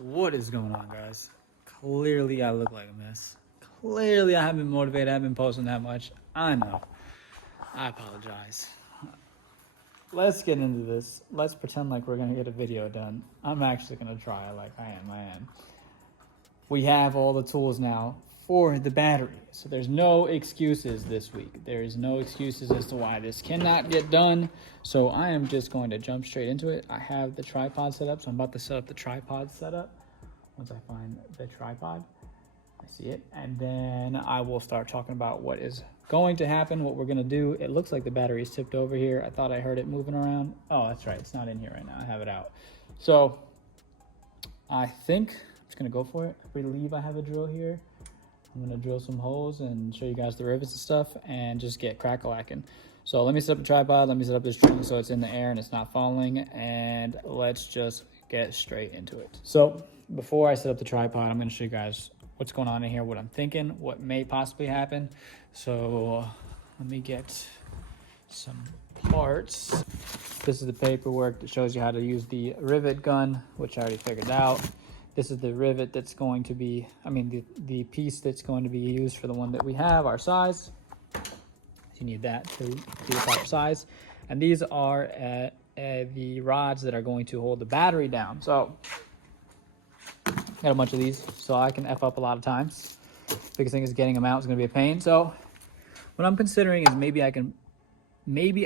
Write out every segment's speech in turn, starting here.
What is going on, guys? Clearly I look like a mess. Clearly I haven't been motivated, I haven't been posting that much. I know. I apologize. Let's get into this. Let's pretend like we're gonna get a video done. I'm actually gonna try like I am. We have all the tools now for the battery. So there's no excuses this week. There is no excuses as to why this cannot get done. So I am just going to jump straight into it. I have the tripod set up, so I'm about to set up the tripod setup. Once I find the tripod, I see it. And then I will start talking about what is going to happen, what we're gonna do. It looks like the battery is tipped over here. I thought I heard it moving around. Oh, that's right, it's not in here right now. I have it out. So I think I'm just gonna go for it. I believe I have a drill here. I'm gonna drill some holes and show you guys the rivets and stuff and just get crack-a-lacking. So let me set up a tripod, let me set up this trunk so it's in the air and it's not falling, and let's just get straight into it. So before I set up the tripod, I'm gonna show you guys what's going on in here, what I'm thinking, what may possibly happen. So let me get some parts. This is the paperwork that shows you how to use the rivet gun, which I already figured out. This is the rivet that's going to be, the piece that's going to be used for the one that we have, our size. You need that to be the proper size. And these are the rods that are going to hold the battery down. So, got a bunch of these, so I can F up a lot of times. Biggest thing is getting them out is gonna be a pain. So, what I'm considering is maybe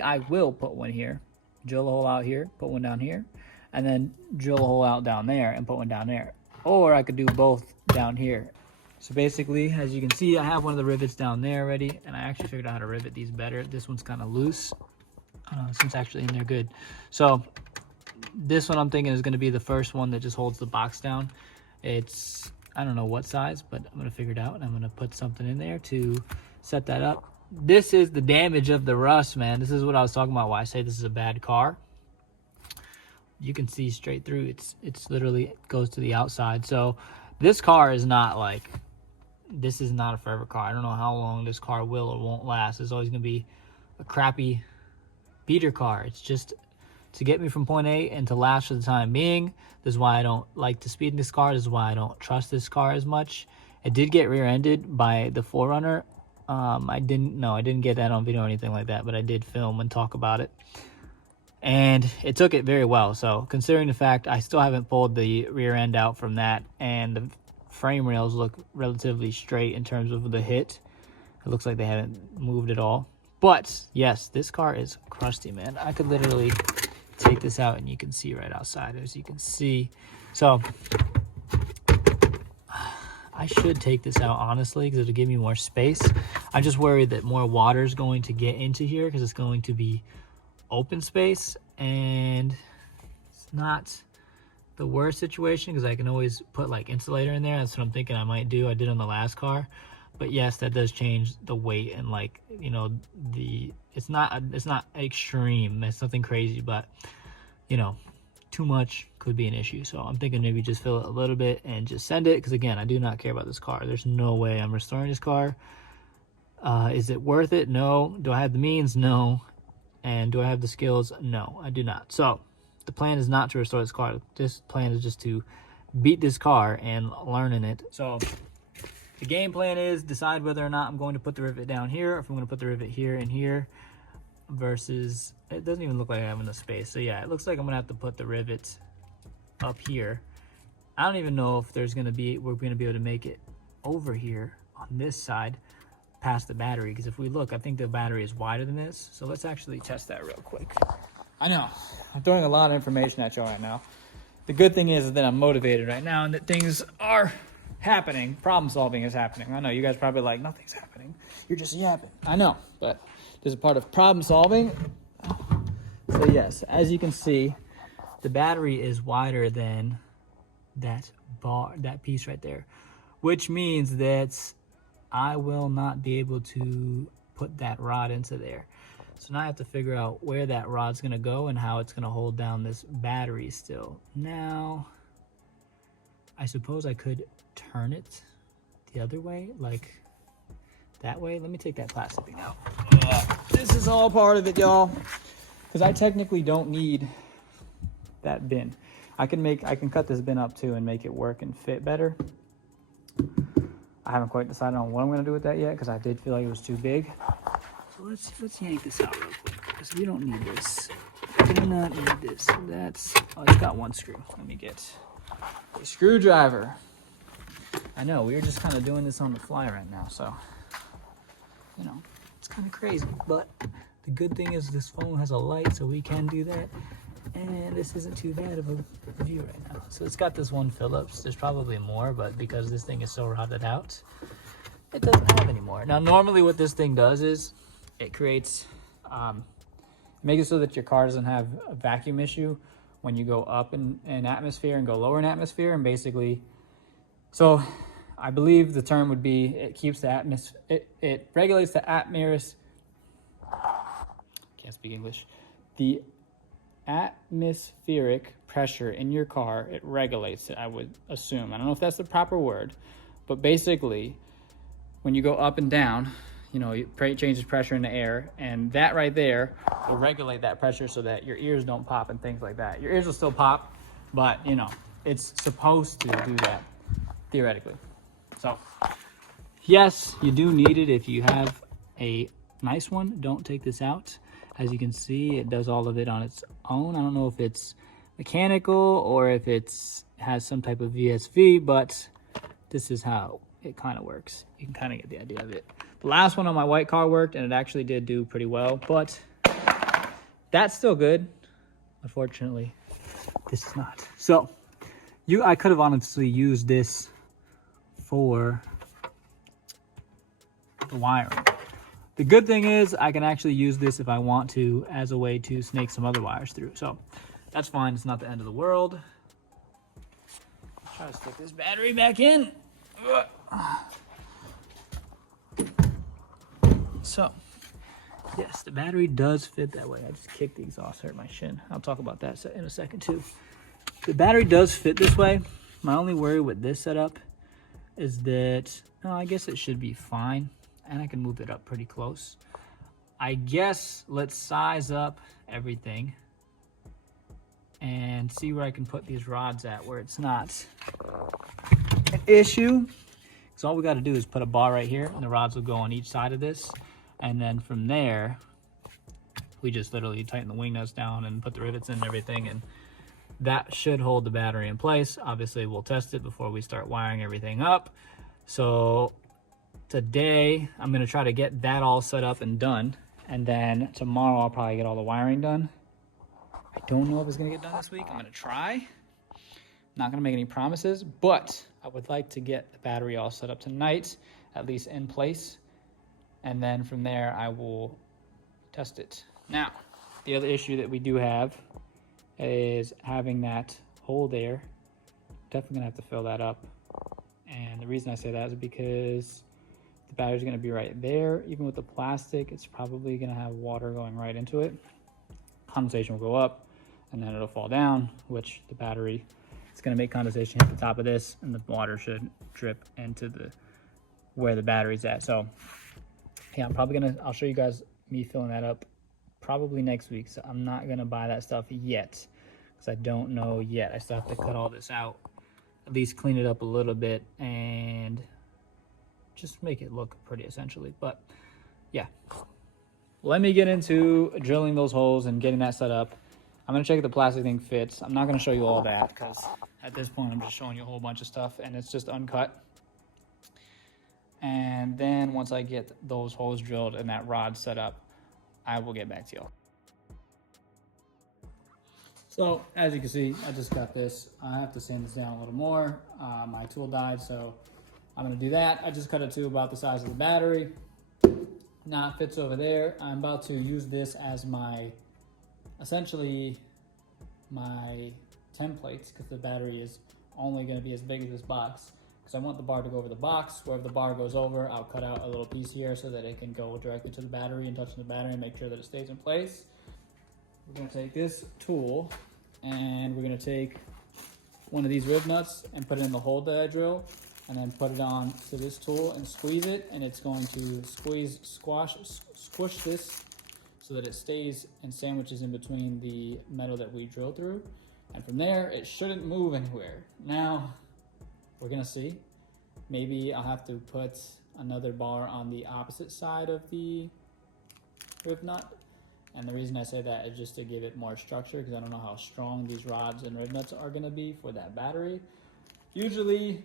I will put one here, drill a hole out here, put one down here, and then drill a hole out down there and put one down there. Or I could do both down here. So basically, as you can see, I have one of the rivets down there already, and I actually figured out how to rivet these better. This one's kind of loose. This one's actually in there good. So this one I'm thinking is gonna be the first one that just holds the box down. It's, I don't know what size, but I'm gonna figure it out, and I'm gonna put something in there to set that up. This is the damage of the rust, man. This is what I was talking about, why I say this is a bad car. You can see straight through. It's literally, it goes to the outside. So this car is not like, this is not a forever car. I don't know how long this car will or won't last. It's always gonna be a crappy beater car. It's just to get me from point A and to last for the time being. This is why I don't like to speed in this car. This is why I don't trust this car as much. It did get rear-ended by the 4Runner. I didn't get that on video or anything like that, but I did film and talk about it. And it took it very well. So considering the fact I still haven't pulled the rear end out from that, and the frame rails look relatively straight in terms of the hit. It looks like they haven't moved at all. But yes, this car is crusty, man. I could literally take this out and you can see right outside, as you can see. So I should take this out, honestly, because it'll give me more space. I'm just worried that more water is going to get into here because it's going to be open space, and it's not the worst situation because I can always put like insulator in there. That's what I'm thinking I might do. I did on the last car. But yes, that does change the weight, and like, you know, it's not extreme, it's nothing crazy, but you know, too much could be an issue. So I'm thinking maybe just fill it a little bit and just send it, because again, I do not care about this car. There's no way I'm restoring this car. Is it worth it? No. Do I have the means? No. And do I have the skills? No, I do not. So the plan is not to restore this car. This plan is just to beat this car and learn in it. So the game plan is decide whether or not I'm going to put the rivet down here, or if I'm going to put the rivet here and here, versus, it doesn't even look like I have enough space. So yeah, it looks like I'm going to have to put the rivet up here. I don't even know if we're going to be able to make it over here on this side past the battery, because if we look, I think the battery is wider than this. So let's actually test that real quick. I know I'm throwing a lot of information at y'all right now. The good thing is that I'm motivated right now and that things are happening. Problem solving is happening. I know you guys are probably like, nothing's happening, you're just yapping. I know, but there's a part of problem solving. So yes, as you can see, the battery is wider than that piece right there, which means that I will not be able to put that rod into there. So now I have to figure out where that rod's gonna go and how it's gonna hold down this battery still. Now, I suppose I could turn it the other way, like that way. Let me take that plastic thing out. This is all part of it, y'all, because I technically don't need that bin. I can cut this bin up too and make it work and fit better. I haven't quite decided on what I'm gonna do with that yet because I did feel like it was too big. So let's yank this out real quick because we don't need this. We do not need this. That's, oh, it's got one screw. Let me get a screwdriver. I know, we're just kind of doing this on the fly right now, so, you know, it's kind of crazy, but the good thing is this phone has a light, so we can do that, and this isn't too bad of a view right now. So it's got this one Phillips. There's probably more, but because this thing is so rotted out, it doesn't have any more. Now, normally what this thing does is it creates, make it so that your car doesn't have a vacuum issue when you go up in atmosphere and go lower in atmosphere, and basically, so I believe the term would be it keeps the atmosphere, it regulates the atmospheric, can't speak English, the atmospheric pressure in your car. It regulates it, I would assume. I don't know if that's the proper word, but basically when you go up and down, you know, it changes pressure in the air, and that right there will regulate that pressure so that your ears don't pop and things like that. Your ears will still pop, but you know, it's supposed to do that theoretically. So yes, you do need it if you have a nice one. Don't take this out. As you can see, it does all of it on its own. I don't know if it's mechanical or if it's has some type of VSV, but this is how it kind of works. You can kind of get the idea of it. The last one on my white car worked, and it actually did do pretty well, but that's still good. Unfortunately, this is not. So I could have honestly used this for the wiring. The good thing is I can actually use this if I want to as a way to snake some other wires through. So that's fine. It's not the end of the world. Let's try to stick this battery back in. So yes, the battery does fit that way. I just kicked the exhaust, hurt my shin. I'll talk about that in a second too. The battery does fit this way. My only worry with this setup is that, no, I guess it should be fine. And I can move it up pretty close. I guess let's size up everything and see where I can put these rods at where it's not an issue. So all we got to do is put a bar right here, and the rods will go on each side of this. And then from there, we just literally tighten the wing nuts down and put the rivets in and everything, and that should hold the battery in place. Obviously, we'll test it before we start wiring everything up. So today, I'm going to try to get that all set up and done. And then tomorrow, I'll probably get all the wiring done. I don't know if it's going to get done this week. I'm going to try. Not going to make any promises, but I would like to get the battery all set up tonight, at least in place. And then from there, I will test it. Now, the other issue that we do have is having that hole there. Definitely going to have to fill that up. And the reason I say that is because the battery's going to be right there. Even with the plastic, it's probably going to have water going right into it. Condensation will go up, and then it'll fall down, which the battery, it's going to make condensation hit the top of this, and the water should drip into where the battery's at. So yeah, I'll show you guys me filling that up probably next week. So I'm not going to buy that stuff yet because I don't know yet. I still have to cut all this out, at least clean it up a little bit and just make it look pretty essentially. But yeah, let me get into drilling those holes and getting that set up. I'm going to check if the plastic thing fits. I'm not going to show you all that because at this point I'm just showing you a whole bunch of stuff and it's just uncut. And then once I get those holes drilled and that rod set up, I will get back to y'all. So as you can see, I just got this. I have to sand this down a little more. My tool died, so I'm gonna do that. I just cut it to about the size of the battery. Now it fits over there. I'm about to use this as essentially my templates, because the battery is only gonna be as big as this box. Because I want the bar to go over the box. Wherever the bar goes over, I'll cut out a little piece here so that it can go directly to the battery and touch the battery and make sure that it stays in place. We're gonna take this tool and we're gonna take one of these rib nuts and put it in the hole that I drill, and then put it on to this tool and squeeze it, and it's going to squish this so that it stays and sandwiches in between the metal that we drill through. And from there, it shouldn't move anywhere. Now, we're gonna see. Maybe I'll have to put another bar on the opposite side of the rib nut. And the reason I say that is just to give it more structure, because I don't know how strong these rods and rib nuts are gonna be for that battery. Usually,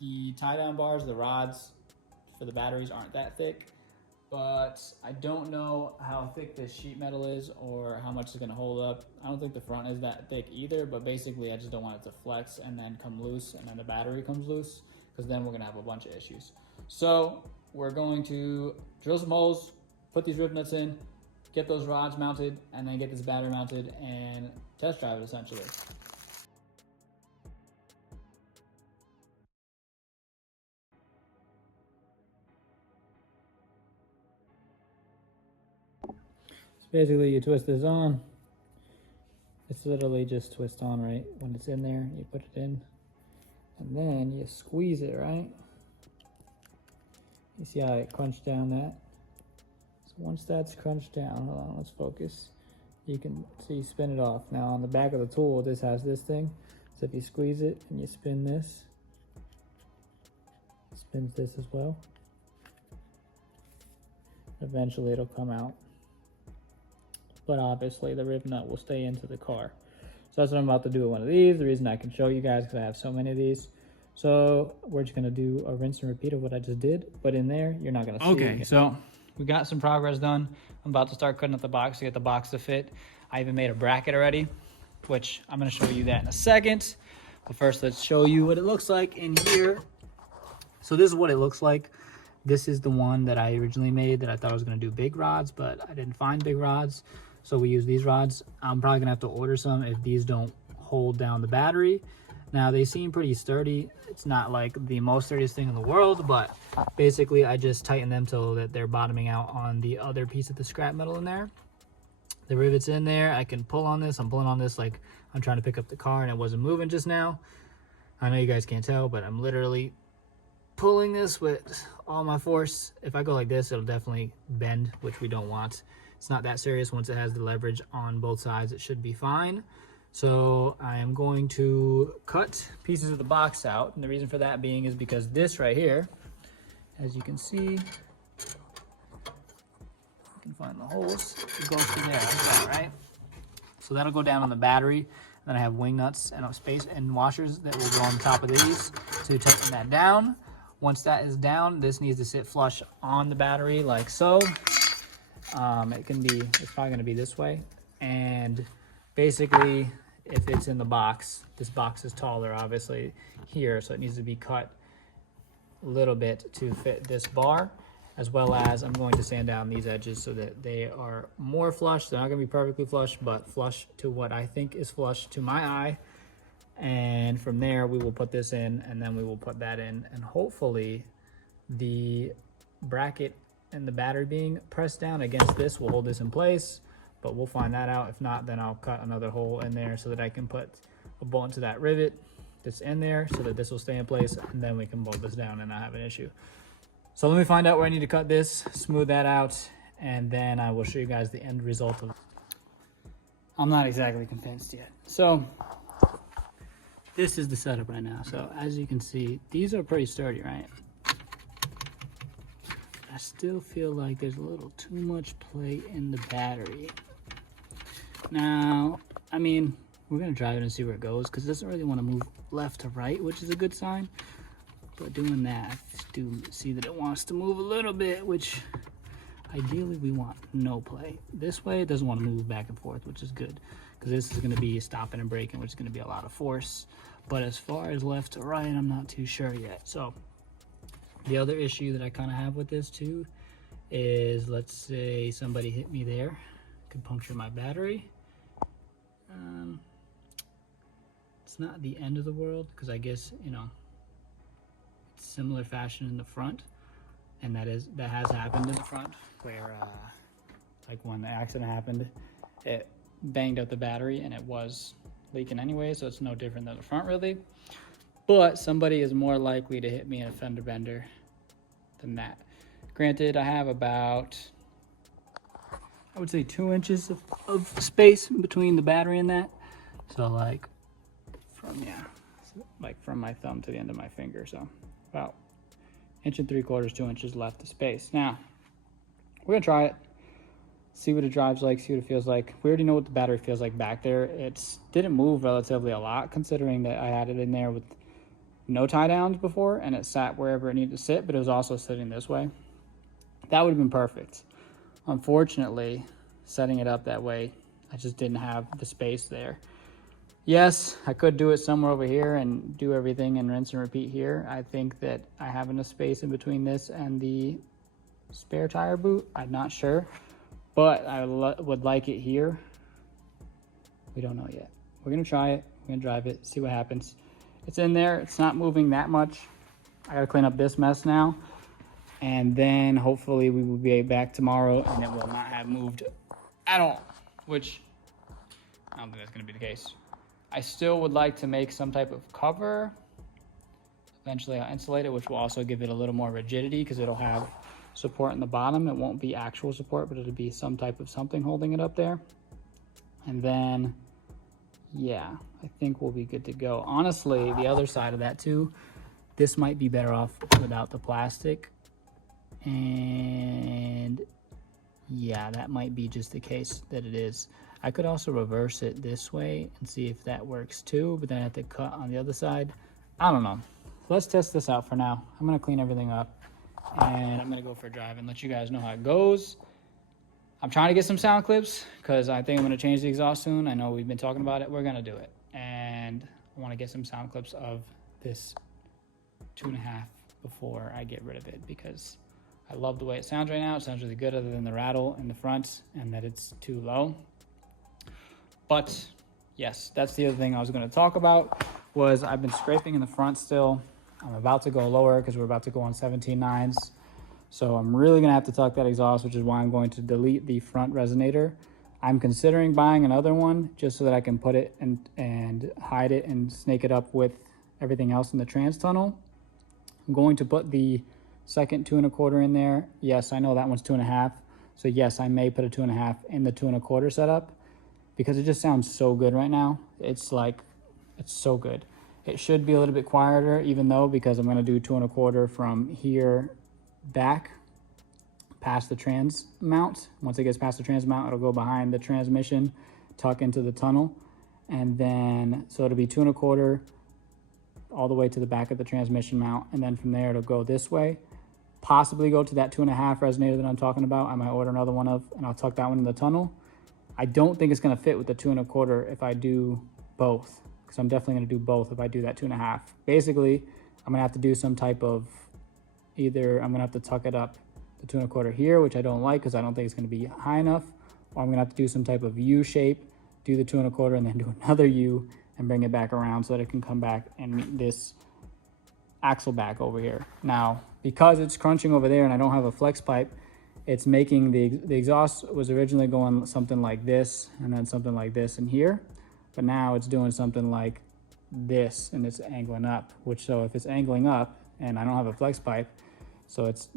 the tie down bars, the rods for the batteries aren't that thick, but I don't know how thick this sheet metal is or how much it's gonna hold up. I don't think the front is that thick either, but basically I just don't want it to flex and then come loose and then the battery comes loose, because then we're gonna have a bunch of issues. So we're going to drill some holes, put these rib nuts in, get those rods mounted, and then get this battery mounted and test drive it essentially. Basically, you twist this on. It's literally just twist on, right? When it's in there, you put it in, and then you squeeze it, right? You see how it crunched down that? So once that's crunched down, hold on, let's focus. You can see, spin it off. Now on the back of the tool, this has this thing. So if you squeeze it and you spin this, it spins this as well. Eventually it'll come out. But obviously the rib nut will stay into the car. So that's what I'm about to do with one of these. The reason I can show you guys, because I have so many of these. So we're just gonna do a rinse and repeat of what I just did, but in there, you're not gonna see it. Okay, so we got some progress done. I'm about to start cutting up the box to get the box to fit. I even made a bracket already, which I'm gonna show you that in a second. But first, let's show you what it looks like in here. So this is what it looks like. This is the one that I originally made that I thought I was gonna do big rods, but I didn't find big rods. So we use these rods. I'm probably gonna have to order some if these don't hold down the battery. Now they seem pretty sturdy. It's not like the most sturdiest thing in the world, but basically I just tighten them so that they're bottoming out on the other piece of the scrap metal in there. The rivet's in there. I can pull on this. I'm pulling on this like I'm trying to pick up the car and it wasn't moving just now. I know you guys can't tell, but I'm literally pulling this with all my force. If I go like this, it'll definitely bend, which we don't want. It's not that serious. Once it has the leverage on both sides, it should be fine. So I am going to cut pieces of the box out. And the reason for that being is because this right here, as you can see, you can find the holes. It goes through there, like that, right? So that'll go down on the battery. Then I have wing nuts and space and washers that will go on top of these to tighten that down. Once that is down, this needs to sit flush on the battery like so. It's probably gonna be this way. And basically, if it's in the box, this box is taller obviously here, so it needs to be cut a little bit to fit this bar, as well as I'm going to sand down these edges so that they are more flush. They're not gonna be perfectly flush, but flush to what I think is flush to my eye. And from there, we will put this in, and then we will put that in, and hopefully the bracket and the battery being pressed down against this will hold this in place, but we'll find that out. If not, then I'll cut another hole in there so that I can put a bolt into that rivet that's in there so that this will stay in place, and then we can bolt this down and not have an issue. So let me find out where I need to cut this, smooth that out, and then I will show you guys the end result of it. I'm not exactly convinced yet. So this is the setup right now. So as you can see, these are pretty sturdy, right? I still feel like there's a little too much play in the battery. Now, I mean, we're gonna drive it and see where it goes, because it doesn't really want to move left to right, which is a good sign. But doing that, I do see that it wants to move a little bit, which ideally we want no play. This way it doesn't want to move back and forth, which is good, because this is gonna be stopping and braking, which is gonna be a lot of force. But as far as left to right, I'm not too sure yet. So the other issue that I kind of have with this too is, let's say somebody hit me there, could puncture my battery. It's not the end of the world, because I guess, you know, it's similar fashion in the front, and that has happened in the front, where like when the accident happened, it banged out the battery and it was leaking anyway, so it's no different than the front really. But somebody is more likely to hit me in a fender bender than that. Granted, I have about, I would say 2 inches of space between the battery and that. So like from my thumb to the end of my finger. So about 1 3/4, 2 inches left of space. Now we're gonna try it, see what it drives like, see what it feels like. We already know what the battery feels like back there. It didn't move relatively a lot considering that I had it in there with no tie downs before, and it sat wherever it needed to sit, but it was also sitting this way. That would have been perfect. Unfortunately, setting it up that way, I just didn't have the space there. Yes, I could do it somewhere over here and do everything and rinse and repeat here. I think that I have enough space in between this and the spare tire boot. I'm not sure, but I would like it here. We don't know yet. We're gonna try it, we're gonna drive it, see what happens. It's in there, it's not moving that much. I gotta clean up this mess now, and then hopefully we will be back tomorrow and it will not have moved at all, which I don't think that's gonna be the case. I still would like to make some type of cover. Eventually I'll insulate it, which will also give it a little more rigidity because it'll have support in the bottom. It won't be actual support, but it'll be some type of something holding it up there. And then, yeah, I think we'll be good to go. Honestly, the other side of that too, this might be better off without the plastic. And yeah, that might be just the case that it is. I could also reverse it this way and see if that works too, but then I have to cut on the other side. I don't know. Let's test this out for now. I'm gonna clean everything up and I'm gonna go for a drive and let you guys know how it goes. I'm trying to get some sound clips because I think I'm gonna change the exhaust soon. I know we've been talking about it. We're gonna do it. And I wanna get some sound clips of this 2.5 before I get rid of it because I love the way it sounds right now. It sounds really good other than the rattle in the front and that it's too low. But yes, that's the other thing I was going to talk about was I've been scraping in the front still. I'm about to go lower because we're about to go on 17.9s. So I'm really going to have to tuck that exhaust, which is why I'm going to delete the front resonator. I'm considering buying another one just so that I can put it and hide it and snake it up with everything else in the trans tunnel. I'm going to put the second 2 1/4 in there. Yes, I know that one's 2.5. So yes, I may put a 2.5 in the 2 1/4 setup because it just sounds so good right now. It's so good. It should be a little bit quieter even though, because I'm gonna do 2 1/4 from here back past the trans mount. Once it gets past the trans mount, it'll go behind the transmission, tuck into the tunnel. And then, so it'll be 2 1/4 all the way to the back of the transmission mount. And then from there, it'll go this way. Possibly go to that 2.5 resonator that I'm talking about. I might order another one and I'll tuck that one in the tunnel. I don't think it's gonna fit with the 2 1/4 if I do both, because I'm definitely gonna do both if I do that 2.5. Basically, I'm gonna have to do some type of, either I'm gonna have to tuck it up the 2 1/4 here, which I don't like because I don't think it's gonna be high enough, or I'm gonna have to do some type of U shape, do the 2 1/4 and then do another U and bring it back around so that it can come back and meet this axle back over here. Now, because it's crunching over there and I don't have a flex pipe, it's making the exhaust was originally going something like this and then something like this in here, but now it's doing something like this and it's angling up, which, so if it's angling up and I don't have a flex pipe, so it's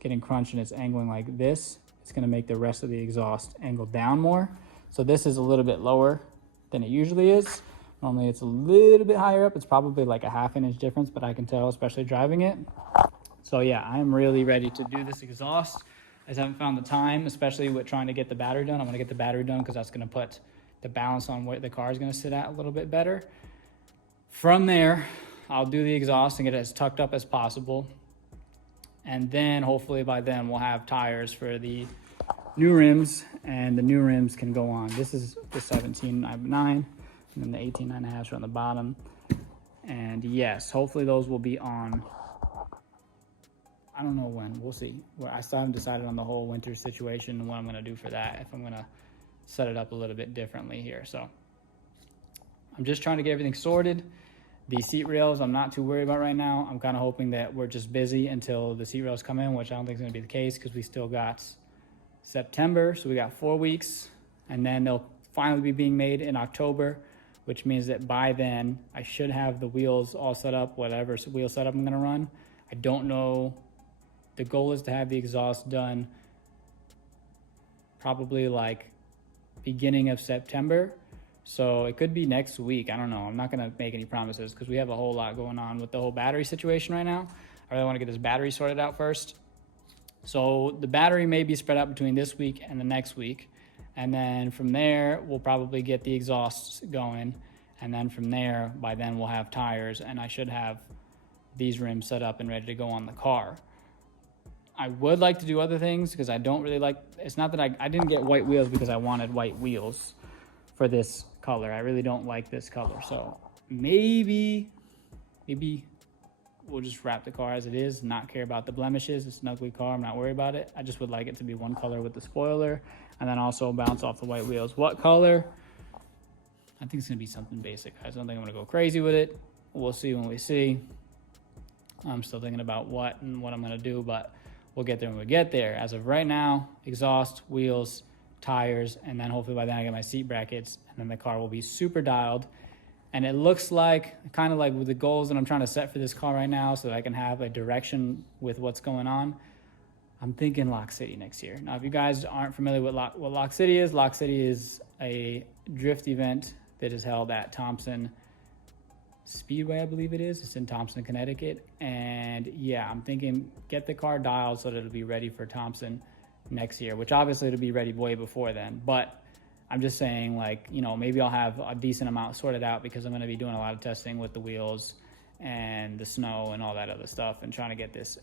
getting crunched and it's angling like this, it's gonna make the rest of the exhaust angle down more. So this is a little bit lower than it usually is. Normally it's a little bit higher up. It's probably like a 1/2 inch difference, but I can tell, especially driving it. So yeah, I'm really ready to do this exhaust. I just haven't found the time, especially with trying to get the battery done. I want to get the battery done because that's going to put the balance on where the car is going to sit at a little bit better. From there, I'll do the exhaust and get it as tucked up as possible. And then hopefully by then we'll have tires for the new rims, and the new rims can go on. This is the 17.9, and then the 18.5 are on the bottom. And yes, hopefully those will be on. I don't know when, we'll see. I still haven't decided on the whole winter situation and what I'm gonna do for that, if I'm gonna set it up a little bit differently here. So I'm just trying to get everything sorted. The seat rails, I'm not too worried about right now. I'm kind of hoping that we're just busy until the seat rails come in, which I don't think is gonna be the case because we still got September, so we got 4 weeks, and then they'll finally be being made in October, which means that by then I should have the wheels all set up, whatever wheel setup I'm gonna run. I don't know. The goal is to have the exhaust done probably like beginning of September. So it could be next week. I don't know. I'm not going to make any promises because we have a whole lot going on with the whole battery situation right now. I really want to get this battery sorted out first. So the battery may be spread out between this week and the next week. And then from there, we'll probably get the exhausts going. And then from there, by then we'll have tires, and I should have these rims set up and ready to go on the car. I would like to do other things because I don't really like, it's not that I didn't get white wheels because I wanted white wheels for this color. I really don't like this color. So maybe we'll just wrap the car as it is, not care about the blemishes. It's an ugly car, I'm not worried about it. I just would like it to be one color with the spoiler and then also bounce off the white wheels. What color? I think it's gonna be something basic. I don't think I'm gonna go crazy with it. We'll see when we see. I'm still thinking about what I'm gonna do, but we'll get there when we get there. As of right now, exhaust, wheels, tires, and then hopefully by then I get my seat brackets, and then the car will be super dialed. And it looks like, kind of like with the goals that I'm trying to set for this car right now so that I can have a direction with what's going on, I'm thinking Lock City next year. Now, if you guys aren't familiar with what Lock City is a drift event that is held at Thompson Speedway, I believe it is. It's in Thompson, Connecticut. And yeah, I'm thinking get the car dialed so that it'll be ready for Thompson next year, which obviously it'll be ready way before then. But I'm just saying, like, you know, maybe I'll have a decent amount sorted out because I'm going to be doing a lot of testing with the wheels and the snow and all that other stuff and trying to get this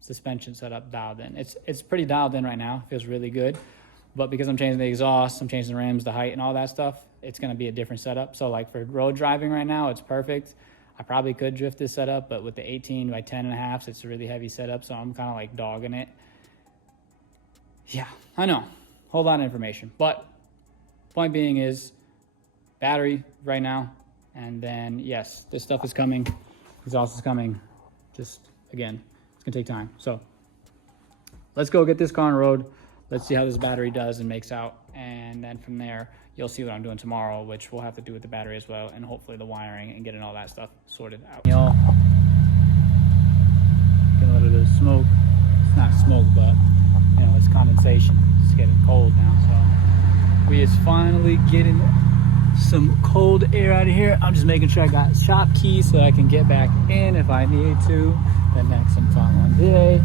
suspension set up dialed in. It's pretty dialed in right now. It feels really good. But because I'm changing the exhaust, I'm changing the rims, the height and all that stuff, it's going to be a different setup. So like for road driving right now, it's perfect. I probably could drift this setup, but with the 18 by 10.5, it's a really heavy setup. So I'm kind of like dogging it. Yeah, I know. Whole lot of information. But point being is battery right now. And then, yes, this stuff is coming. Exhaust is coming. Just, again, it's going to take time. So let's go get this car on the road. Let's see how this battery does and makes out. And then from there, you'll see what I'm doing tomorrow, which we'll have to do with the battery as well, and hopefully the wiring and getting all that stuff sorted out. Y'all, getting a little bit of smoke. It's not smoke, but you know, it's condensation. It's getting cold now, so we is finally getting some cold air out of here. I'm just making sure I got shop keys so that I can get back in if I need to the next sometime one day.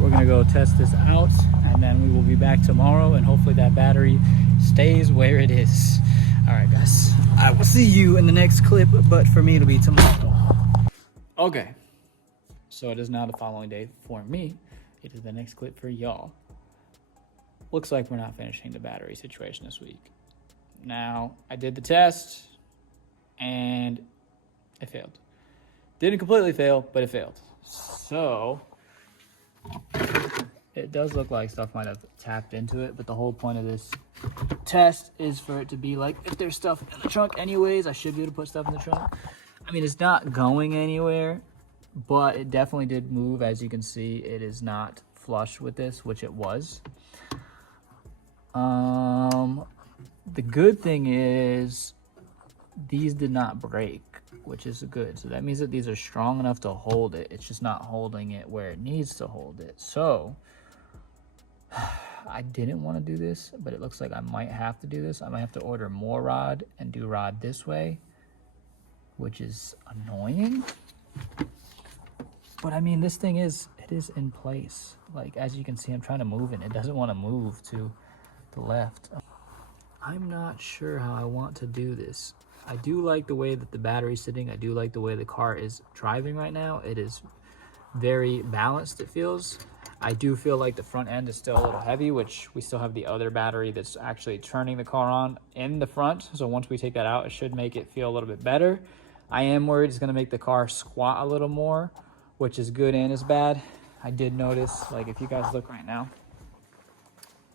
We're gonna go test this out and then we will be back tomorrow and hopefully that battery stays where it is. All right, guys, I will see you in the next clip, but for me it'll be tomorrow. Okay, so it is now the following day for me. It is the next clip for y'all. Looks like we're not finishing the battery situation this week. Now, I did the test and it failed. Didn't completely fail, but it failed. So it does look like stuff might have tapped into it, but the whole point of this test is for it to be like, if there's stuff in the trunk anyways, I should be able to put stuff in the trunk. I mean, it's not going anywhere, but it definitely did move. As you can see, it is not flush with this, which it was. The good thing is these did not break, which is good. So that means that these are strong enough to hold it. It's just not holding it where it needs to hold it. So I didn't want to do this, but it looks like I might have to do this. I might have to order more rod and do rod this way, which is annoying. But I mean, this thing is, it is in place. Like, as you can see, I'm trying to move it. It doesn't want to move to the left. I'm not sure how I want to do this. I do like the way that the battery's sitting. I do like the way the car is driving right now. It is very balanced, it feels. I do feel like the front end is still a little heavy, which we still have the other battery that's actually turning the car on in the front. So once we take that out, it should make it feel a little bit better. I am worried it's gonna make the car squat a little more, which is good and is bad. I did notice, like if you guys look right now,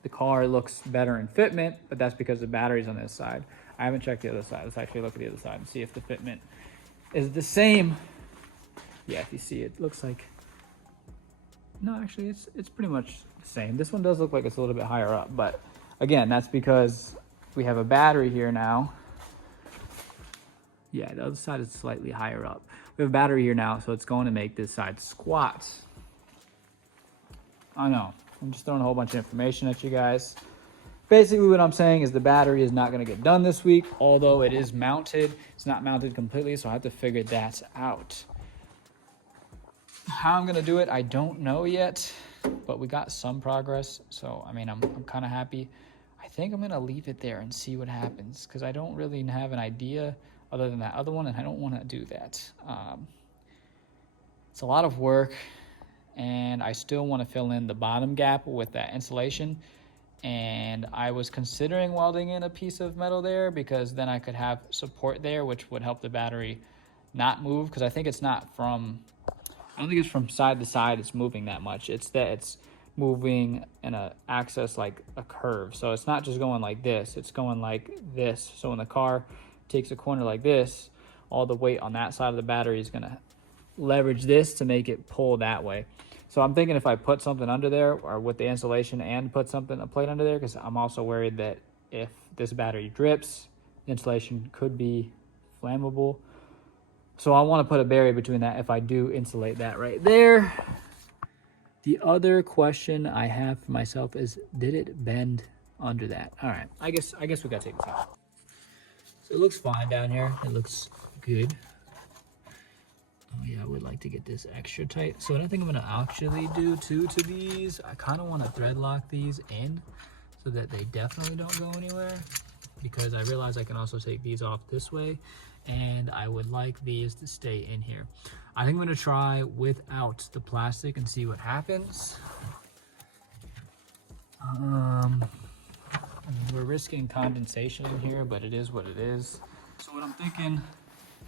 the car looks better in fitment, but that's because the battery's on this side. I haven't checked the other side. Let's actually look at the other side and see if the fitment is the same. Yeah, if you see, it looks like, no, actually it's pretty much the same. This one does look like it's a little bit higher up, but again, that's because we have a battery here now. Yeah, the other side is slightly higher up. We have a battery here now, so it's going to make this side squat. I know, I'm just throwing a whole bunch of information at you guys. basically what I'm saying is the battery is not going to get done this week, although it is mounted. It's not mounted completely, so I have to figure that out. How I'm going to do it, I don't know yet, but we got some progress. So, I mean, I'm kind of happy. I think I'm going to leave it there and see what happens, because I don't really have an idea other than that other one, and I don't want to do that. It's a lot of work, and I still want to fill in the bottom gap with that insulation. And I was considering welding in a piece of metal there, because then I could have support there, which would help the battery not move, because I think it's not from, I don't think it's from side to side it's moving that much. It's that it's moving in a axis like a curve. So it's not just going like this, it's going like this. So when the car takes a corner like this, all the weight on that side of the battery is going to leverage this to make it pull that way. So I'm thinking if I put something under there, or with the insulation, and put a plate under there, because I'm also worried that if this battery drips, the insulation could be flammable. So I want to put a barrier between that if I do insulate that right there. The other question I have for myself is, did it bend under that? All right, I guess we gotta take this out. So it looks fine down here. It looks good. Oh yeah, I would like to get this extra tight. So what I think I'm gonna actually do too to these, I kind of want to thread lock these in so that they definitely don't go anywhere, because I realize I can also take these off this way, and I would like these to stay in here. I think I'm gonna try without the plastic and see what happens. I mean, we're risking condensation in here, but it is what it is. So what I'm thinking,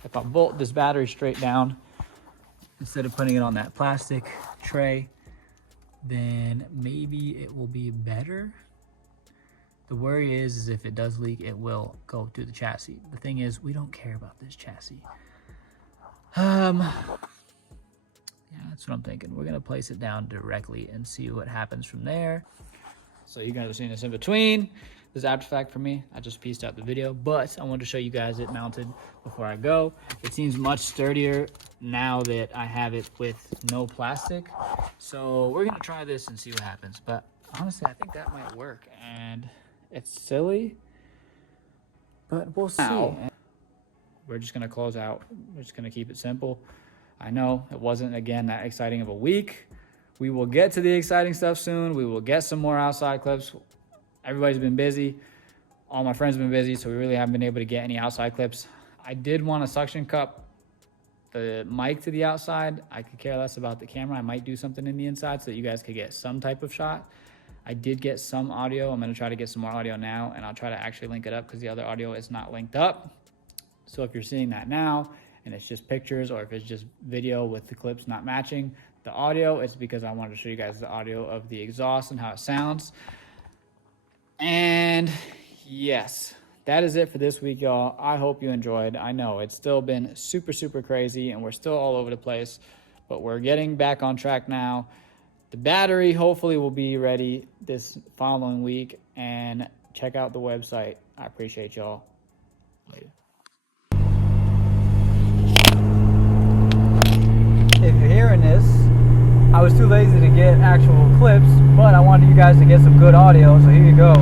if I bolt this battery straight down, instead of putting it on that plastic tray, then maybe it will be better. The worry is if it does leak, it will go through the chassis. The thing is, we don't care about this chassis. Yeah, that's what I'm thinking. We're gonna place it down directly and see what happens from there. So you guys are seeing this in between. This is after fact for me. I just pieced out the video, but I wanted to show you guys it mounted before I go. It seems much sturdier now that I have it with no plastic. So we're gonna try this and see what happens. But honestly, I think that might work. And it's silly, but we'll see. We're just gonna close out. We're just gonna keep it simple. I know it wasn't, again, that exciting of a week. We will get to the exciting stuff soon. We will get some more outside clips. Everybody's been busy. All my friends have been busy, so we really haven't been able to get any outside clips. I did want to suction cup the mic to the outside. I could care less about the camera. I might do something in the inside so that you guys could get some type of shot. I did get some audio. I'm gonna try to get some more audio now, and I'll try to actually link it up because the other audio is not linked up. So if you're seeing that now and it's just pictures, or if it's just video with the clips not matching the audio, it's because I wanted to show you guys the audio of the exhaust and how it sounds. And yes, that is it for this week, y'all. I hope you enjoyed. I know it's still been super, super crazy and we're still all over the place, but we're getting back on track now. The battery hopefully will be ready this following week, and check out the website. I appreciate y'all. Later. If you're hearing this, I was too lazy to get actual clips, but I wanted you guys to get some good audio, so here you go.